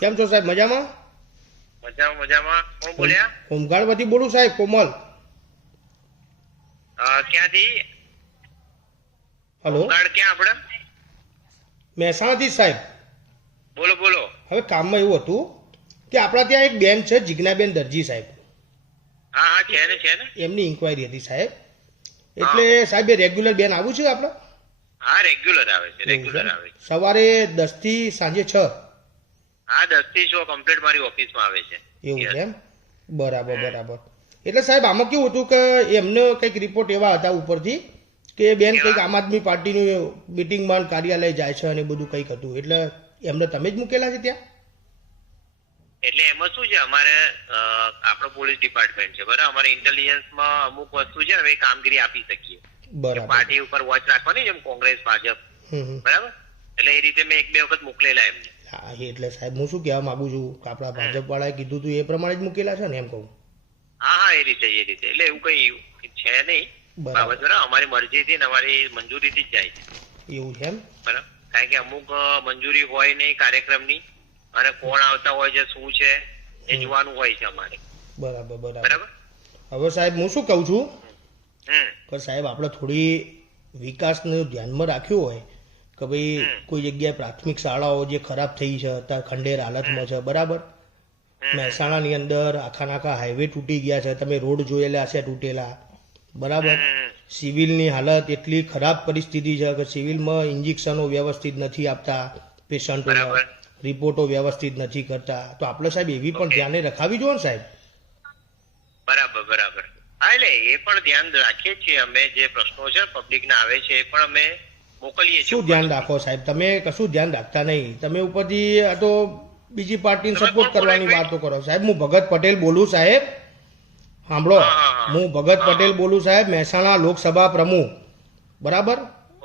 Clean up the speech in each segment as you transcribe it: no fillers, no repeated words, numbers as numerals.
કેમ છો સાહેબ? મજામાં? મજામાં. કોણ બોલ્યા? હોમગાર્ડમાંથી બોલું સાહેબ, કોમલ. ક્યાંથી? હલો, હોમગાર્ડ ક્યાં આપણે? મહેસાણાથી જ સાહેબ. બોલો બોલો. હવે કામમાં એવું હતું કે આપણા ત્યાં એક બેન છે, જિજ્ઞાબેન દરજી સાહેબ. હા હા, છે ને. એમની ઇન્કવાયરી હતી સાહેબ. એટલે સાહેબ એ રેગ્યુલર બેન આવું છે આપણે? હા, રેગ્યુલર આવે છે. સવારે 10 થી સાંજે 6. હા, 10 થી 6 કમ્પ્લીટ મારી ઓફિસમાં આવે છે. એવું છે એમ? બરાબર બરાબર. એટલે સાહેબ આમાં કેવું હતું કે એમને કંઈક રિપોર્ટ એવા હતા ઉપરથી કે બેન કંઈક આમ આદમી પાર્ટીનું મિટિંગમાં કાર્યાલય જાય છે અને બધું કંઈક હતું. એટલે એમને તમે જ મૂકેલા છે ત્યાં? એટલે એમાં શું છે, અમારે આપણો પોલીસ ડિપાર્ટમેન્ટ છે બરાબર. અમારે ઇન્ટેલિજન્સમાં અમુક વસ્તુ છે ને એ કામગીરી આપી શકીએ. બરાબર. પાર્ટી ઉપર વોચ રાખવાની, જેમ કોંગ્રેસ ભાજપ બરાબર. એટલે એ રીતે મેં 1-2 વખત મોકલેલા એમને. હા, એટલે સાહેબ હું શું કહેવા માંગુ છું કે આપણા ભાજપ વાળાએ કીધું હતું એ પ્રમાણે જ મૂકેલા છે ને એમ કહું. હા, એ રીતે એટલે એવું કઈ છે નહીં બાબત. બરાબર, અમારી મરજીથી ને અમારી મંજૂરીથી જ જાય છે. એવું છે એમ? બરાબર. કારણ કે અમુક મંજૂરી હોય નહીં કાર્યક્રમની, અને કોણ આવતા હોય છે, શું છે એ જોવાનું હોય છે અમારે. બરાબર બરાબર. હવે સાહેબ હું શું કહું છું કે સાહેબ આપણે થોડી વિકાસને ધ્યાનમાં રાખ્યું હોય કે ભાઈ કોઈ જગ્યાએ પ્રાથમિક શાળાઓ જે ખરાબ થઈ છે, અત્યારે ખંડેર હાલતમાં છે, બરાબર. મહેસાણાની અંદર આખા હાઈવે તૂટી ગયા છે, તમે રોડ જોયેલા છે તૂટેલા, બરાબર. સિવિલની હાલત એટલી ખરાબ પરિસ્થિતિ છે કે સિવિલમાં ઇન્જેક્શનો વ્યવસ્થિત નથી આપતા પેશન્ટોને, રિપોર્ટો વ્યવસ્થિત નથી કરતા. તો આપણે સાહેબ એવી પણ ધ્યાને રખાવી જોઈએ ને સાહેબ. બરાબર. હા, એટલે એ પણ ધ્યાન રાખીએ છીએ અમે. જે પ્રશ્નો છે પબ્લિકના આવે છે એ પણ અમે મોકલીએ છીએ. શું ધ્યાન રાખો સાહેબ? તમે કશું ધ્યાન રાખતા નહીં. તમે ઉપરથી આ તો બીજી પાર્ટીને સપોર્ટ કરવાની વાતો કરો સાહેબ. હું ભગત પટેલ બોલું સાહેબ. સાંભળો, હું ભગત પટેલ બોલું સાહેબ, મહેસાણા લોકસભા પ્રમુખ, બરાબર.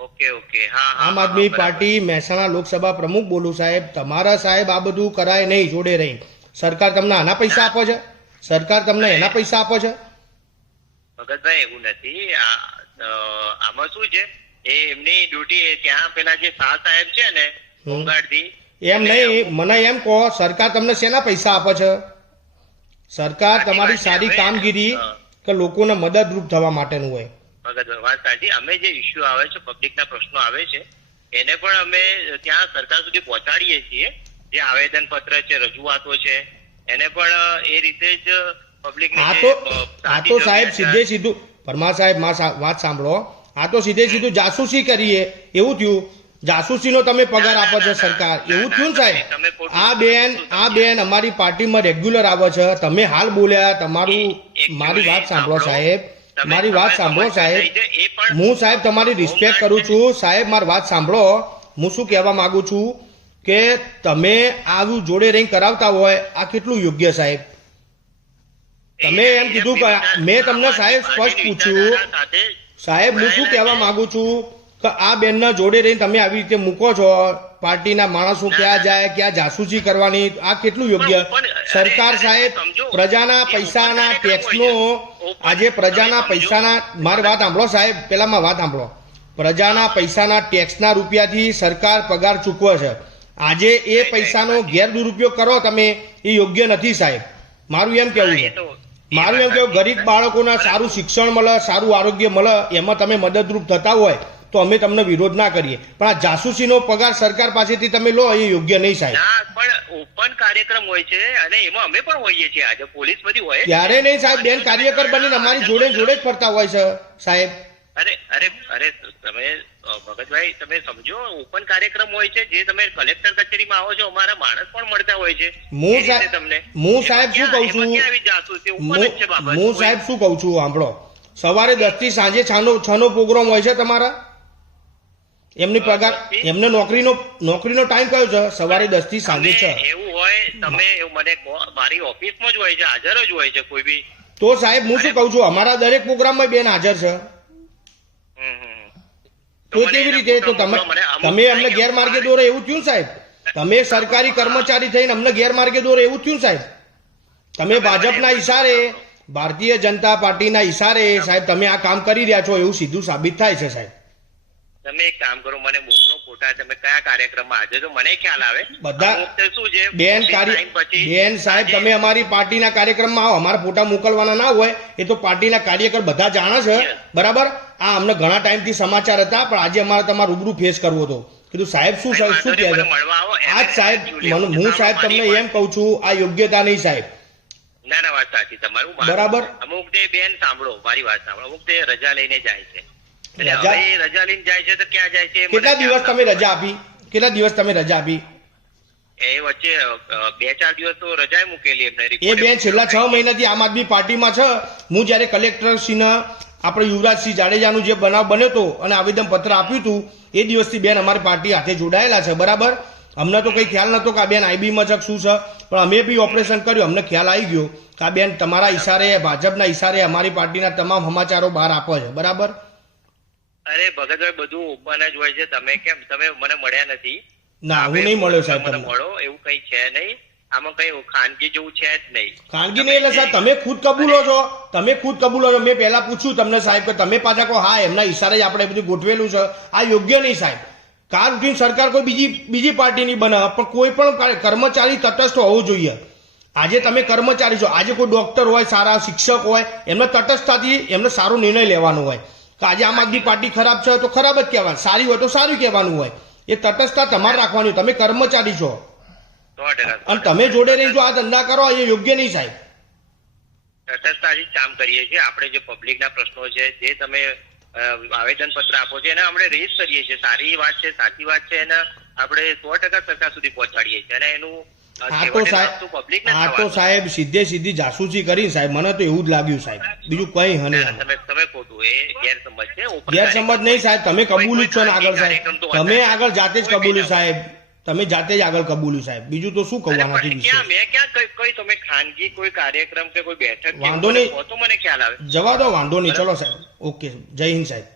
ઓકે. હા, આમ આદમી પાર્ટી મહેસાણા લોકસભા પ્રમુખ બોલું સાહેબ. તમારા સાહેબ આ બધું કરાય નહીં જોડે રહી. સરકાર તમને આના પૈસા આપે છે? સરકાર તમને એના પૈસા આપે છે? ભગતભાઈ, એવું નથી. આમાં શું છે, એ એમની ડ્યુટી ત્યાં પેલા જે શાહ સાહેબ છે ને હોમગાર્ડથી, એમ નહીં, મને એમ કહો સરકાર તમને શેના પૈસા આપે છે? સરકાર તમારી સારી કામગીરી કે લોકોને મદદરૂપ થવા માટેનું હોય. ભગતભાઈ, વાત સાચી. અમે જે ઇસ્યુ આવે છે, પબ્લિકના પ્રશ્નો આવે છે, એને પણ અમે ત્યાં સરકાર સુધી પહોંચાડીએ છીએ. જે આવેદન પત્ર છે, રજૂઆતો છે, એને પણ એ રીતે જ પબ્લિકને. આ તો સાહેબ સીધે સીધું પરમાર સાહેબ વાત સાંભળો. આ તો સીધે સીધું જાસૂસી કરીએ એવું થયું. જાસૂસીનો તમે પગાર આપો છો સરકાર, એવું થયું ને સાહેબ. આ બેન અમારી પાર્ટીમાં રેગ્યુલર આવે છે. તમે હાલ બોલ્યા તમારું. મારી વાત સાંભળો સાહેબ, મારી વાત સાંભળો સાહેબ. હું સાહેબ તમારી રિસ્પેક્ટ કરું છું સાહેબ. મારી વાત સાંભળો. હું શું કહેવા માંગુ છું કે તમે આવું જોડે રહીને કરાવતા હોય આ કેટલું યોગ્ય સાહેબ? તમે એમ કીધું કે મેં તમને સાહેબ સ્પષ્ટ પૂછ્યું સાહેબ. હું શું કહેવા માંગુ છું કે આ બેનના જોડે રહીને તમે આવી રીતે મૂકો છો. પાર્ટીના માણસો ક્યાં જાય, ક્યાં જાસૂસી કરવાની, આ કેટલું યોગ્ય? સરકાર સાહેબ પ્રજાના પૈસાના ટેક્સનો, આજે પ્રજાના પૈસાના, મારી વાત સાંભળો સાહેબ, પેલામાં વાત સાંભળો. પ્રજાના પૈસાના ટેક્સના રૂપિયાથી સરકાર પગાર ચૂકવે છે. આજે એ પૈસાનો ગેરદુરુપયોગ કરો તમે, એ યોગ્ય નથી સાહેબ. મારું એમ કેવું છે, ગરીબ બાળકોને સારું શિક્ષણ મળે, સારું આરોગ્ય મળે, એમાં તમે મદદરૂપ થતા હોય તો અમે તમને વિરોધ ના કરીએ. પણ આ જાસૂસીનો પગાર સરકાર પાસેથી તમે લો એ યોગ્ય નહીં સાહેબ. પણ ઓપન કાર્યક્રમ હોય છે અને એમાં અમે પણ હોઈએ છીએ. આજે પોલીસ બધી હોય ત્યારે નહીં સાહેબ. બેન કાર્યકર બનીને અમારી જોડે જ ફરતા હોય છે સાહેબ. અરે તમે ભગતભાઈ, તમે સમજો, ઓપન કાર્યક્રમ હોય છે. જે તમે કલેક્ટર કચેરીમાં આવો છો, અમારા માણસ પણ મળતા હોય છે. હું સાહેબ શું કઉ છું, સાંભળો. સવારે 10 થી સાંજે 6 નો પ્રોગ્રામ હોય છે તમારા. એમની પગાર, એમને નોકરીનો ટાઈમ કયો છે? સવારે 10 થી સાંજે 6. એવું હોય તમે મને મારી ઓફિસમાં જ હોય છે, હાજર જ હોય છે કોઈ બી. તો સાહેબ હું શું કઉ છું, અમારા દરેક પ્રોગ્રામમાં બેન હાજર છે. તો કેવી રીતે? તો તમે અમને ગેરમાર્ગે દોરે એવું થયું સાહેબ. તમે સરકારી કર્મચારી થઈને અમને ગેરમાર્ગે દોરે એવું થયું સાહેબ. તમે ભાજપના ઈશારે, ભારતીય જનતા પાર્ટીના ઈશારે સાહેબ તમે આ કામ કરી રહ્યા છો એવું સીધું સાબિત થાય છે સાહેબ. તમે એક કામ કરો, મને મોકલો ફોટા, તમે કયા કાર્યક્રમમાં હાજર છો મને ખ્યાલ આવે. બધા અમુક તો શું છે બેન સાહેબ તમે અમારી પાર્ટીના કાર્યક્રમમાં આવો, અમારા ફોટા મોકલવાના ના હોય, એ તો પાર્ટીના કાર્યકર બધા જાણે છે, બરાબર. આ અમને ઘણા ટાઈમથી સમાચાર હતા, પણ આજે અમારે તમારે રૂબરૂ ફેસ કરવો હતો. કીધું સાહેબ શું કહે છે આજ સાહેબ, હું સાહેબ તમને એમ કહું છું આ યોગ્યતા નહીં સાહેબ. ના ના, વાત સાચી તમારું, બરાબર. અમુક તે બેન સાંભળો, મારી વાત સાંભળો, અમુક તે રજા લઈને જાય છે. એટલે હવે રજા લઈને જાય છે તો ક્યાં જાય છે? કેટલા દિવસ તમે રજા આપી? કેટલા દિવસ તમે રજા આપી? એ વચ્ચે 2-4 દિવસ તો રજા મૂકેલી એમને. એ બેન છેલ્લા 6 મહિનાથી આમ આદમી પાર્ટીમાં છે. હું જયારે કલેક્ટરશ્રીને આપણે યુવરાજસિંહ જાડેજાનું જે બનાવ બન્યો હતો અને આવેદન પત્ર આપ્યું હતું એ દિવસથી બેન અમારી પાર્ટી હાથે જોડાયેલા છે, બરાબર. અમને તો કઈ ખ્યાલ નતો કે આ બેન આઈબીમાં છે શું છે, પણ અમે બી ઓપરેશન કર્યું, અમને ખ્યાલ આવી ગયો કે આ બેન તમારા ઈશારે, ભાજપના ઈશારે અમારી પાર્ટીના તમામ સમાચારો બહાર આપે છે, બરાબર. અરે ભગતભાઈ, બધું ઓપન જ હોય છે. તમે કેમ, તમે મને મળ્યા નથી? ના, હું નહીં મળ્યો સાહેબ. મને મળો, એવું કઈ છે નહીં આમાં, કઈ ખાનગી જેવું છે જ નહીં. ખાનગી નહીં એટલે સાહેબ તમે ખુદ કબૂલો છો, તમે ખુદ કબૂલો છો. મેં પહેલા પૂછ્યું તમને સાહેબ કે તમે પાછા કહો હા એમના ઈશારે જ આપણે બધું ગોઠવેલું છે. આ યોગ્ય નહીં સાહેબ. કાર ઉઠીને સરકાર કોઈ બીજી પાર્ટીની બને, પણ કોઈ પણ કર્મચારી તટસ્થ હોવો જોઈએ. આજે તમે કર્મચારી છો, આજે કોઈ ડોક્ટર હોય, સારા શિક્ષક હોય, એમને તટસ્થતાથી એમને સારો નિર્ણય લેવાનો હોય કે આજે આમ આદમી પાર્ટી ખરાબ છે તો ખરાબ જ કહેવાનું, સારી હોય તો સારું કહેવાનું હોય. એ તટસ્થતા તમારે રાખવાની હોય. તમે કર્મચારી છો અને તમે જોડે રહી જો આ ધંધા કરો, એ યોગ્ય નહીં સાહેબ. તટસ્થતાથી કામ કરીએ છીએ આપણે. જે પબ્લિકના પ્રશ્નો છે, જે તમે આવેદન પત્ર આપો છો એને આપણે રેઝ કરીએ છીએ. સારી વાત છે, સાચી વાત છે, એને આપણે 100% સરકાર સુધી પહોંચાડીએ છીએ અને એનું આ તો સાહેબ સીધી જાસૂસી કરી સાહેબ. મને તો એવું જ લાગ્યું સાહેબ, બીજું કઈ હને. તમે ખોટું, એ ગેરસમજ છે. ગેરસમજ નહીં સાહેબ, તમે કબૂલ્યું છો ને આગળ સાહેબ, તમે આગળ જાતે જ કબૂલ્યું સાહેબ, તમે જાતે જ આગળ કબૂલ્યું સાહેબ. બીજું તો શું કહું આનાથી વિશે? મેં ક્યાં કઈ તમે ખાનગી કોઈ કાર્યક્રમ કે કોઈ બેઠક વાંધો નહીં, તો મને ખ્યાલ આવે. જવા દો, વાંધો નહીં. ચલો સાહેબ, ઓકે, જય હિન્દ સાહેબ.